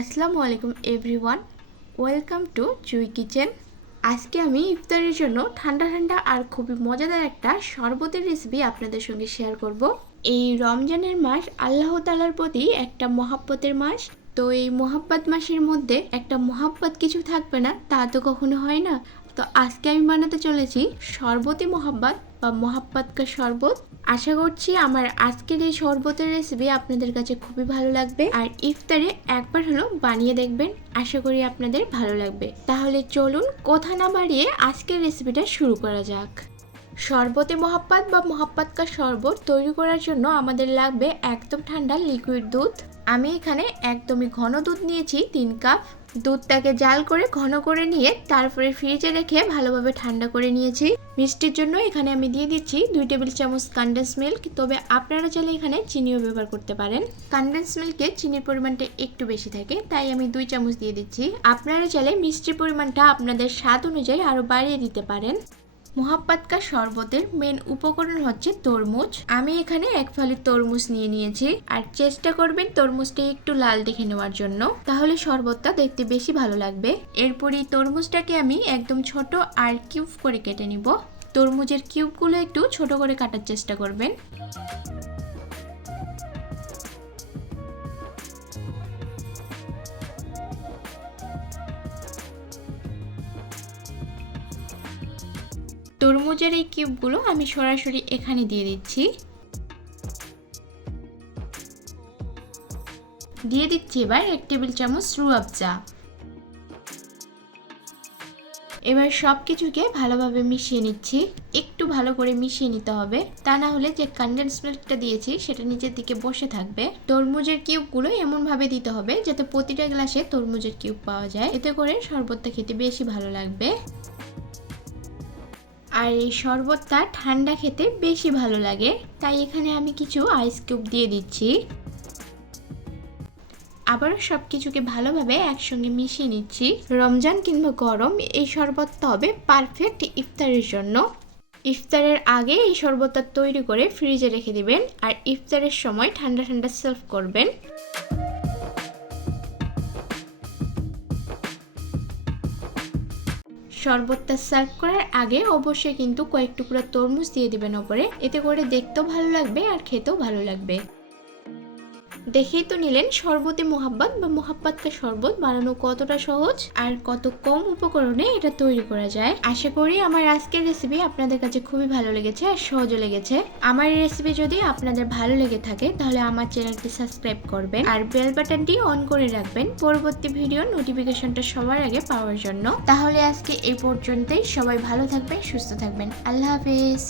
আসসালামু আলাইকুম everyone welcome to Chui kitchen আজকে আমি ইফতারের জন্য ঠান্ডা ঠান্ডা আর খুবই মজাদার একটা শরবতের রেসিপি আপনাদের সঙ্গে শেয়ার করব। এই রমজানের মাস আল্লাহ তালার প্রতি একটা মহাব্বতের মাস। তো এই মহাব্বত মাসের মধ্যে একটা মহাব্বত কিছু থাকবে না, তা তো কখনো হয় না। তো আজকে আমি বানাতে চলেছি শরবতি মোহাব্বত বা মোহাব্বত কা শরবত। আশা করছি আমার আজকের এই শরবতের রেসিপি আপনাদের কাছে খুবই ভালো লাগবে। আর ইফতারে একবার হলো বানিয়ে দেখবেন, আশা করি আপনাদের ভালো লাগবে। তাহলে চলুন, কথা না বাড়িয়ে আজকের রেসিপিটা শুরু করা যাক। শরবতে মহাপ্পাত বা মহাপ্পাত কা শরবত তৈরি করার জন্য আমাদের লাগবে একদম ঠান্ডা লিকুইড দুধ। আমি এখানে একদমই ঘন দুধ নিয়েছি, তিন কাপ। দুধটাকে জাল করে ঘন করে নিয়ে তারপরে ফ্রিজে রেখে ভালোভাবে ঠান্ডা করে নিয়েছি। মিষ্টির জন্য এখানে আমি দিয়ে দিচ্ছি দুই টেবিল চামচ কনডেন্স মিল্ক তবে আপনারা চাইলে এখানে চিনিও ব্যবহার করতে পারেন। কনডেন্স মিল্কে চিনির পরিমাণটা একটু বেশি থাকে, তাই আমি দুই চামচ দিয়ে দিচ্ছি। আপনারা চাইলে মিষ্টির পরিমাণটা আপনাদের স্বাদ অনুযায়ী আরও বাড়িয়ে দিতে পারেন। মহাপাতকা শরবতের মেন উপকরণ হচ্ছে তরমুজ। আমি এখানে এক ফালি তরমুজ নিয়ে নিয়েছি। আর চেষ্টা করবেন তরমুজটা একটু লাল দেখে নেওয়ার জন্য। তাহলে শরবতটা দেখতে বেশি ভালো লাগবে। এরপরই তরমুজটাকে আমি একদম ছোট আর কিউব করে কেটে নিব। তরমুজের কিউবগুলো একটু ছোট করে কাটার চেষ্টা করবেন। তরমুজের এই কিউবগুলো আমি সরাসরি এখানে দিয়ে দিচ্ছি। দিয়ে দিচ্ছি এবার এক টেবিল চামচ রুয়াবজা এবার সব কিছুকে ভালোভাবে মিশিয়ে নিচ্ছি। একটু ভালো করে মিশিয়ে নিতে হবে। তা না হলে যে কনডেন্স মিল্কটা দিয়েছি, সেটা নিচের দিকে বসে থাকবে। তরমুজের কিউবগুলো এমনভাবে দিতে হবে যাতে প্রতিটা গ্লাসে তরমুজের কিউব পাওয়া যায়। এতে করে শরবতটা খেতে বেশি ভালো লাগবে। আর এই শরবতটা ঠান্ডা খেতে বেশি ভালো লাগে। তাই এখানে আমি কিছু আইস কিউব দিয়ে দিচ্ছি। আবারও সব কিছুকে ভালোভাবে একসঙ্গে মিশিয়ে নিচ্ছি। রমজান কিংবা গরম এই শরবতটা হবে পারফেক্ট ইফতারের জন্য। ইফতারের আগে এই শরবতটা তৈরি করে ফ্রিজে রেখে দিবেন আর ইফতারের সময় ঠান্ডা ঠান্ডা সার্ভ করবেন। শরবতটা সার্ভ করার আগে অবশ্যই কিন্তু কয়েক টুকরা তরমুজ দিয়ে দিবেন ওপরে। এতে করে দেখতেও ভালো লাগবে আর খেতেও ভালো লাগবে। দেখেই তো নিলেন শরবতে মোহাব্বত বা মোহাব্বতকা শরবত বানানো কতটা সহজ আর কত কম উপকরণে এটা তৈরি করা যায়। আশা করি আমার আজকের রেসিপি আপনাদের কাছে খুবই ভালো লেগেছে আর সহজও লেগেছে। আমার এই রেসিপি যদি আপনাদের ভালো লেগে থাকে, তাহলে আমার চ্যানেলটি সাবস্ক্রাইব করবেন আর বেল বাটনটি অন করে রাখবেন পরবর্তী ভিডিও নোটিফিকেশনটা সবার আগে পাওয়ার জন্য। তাহলে আজকে এই পর্যন্তই। সবাই ভালো থাকবেন, সুস্থ থাকবেন। আল্লাহ হাফিজ।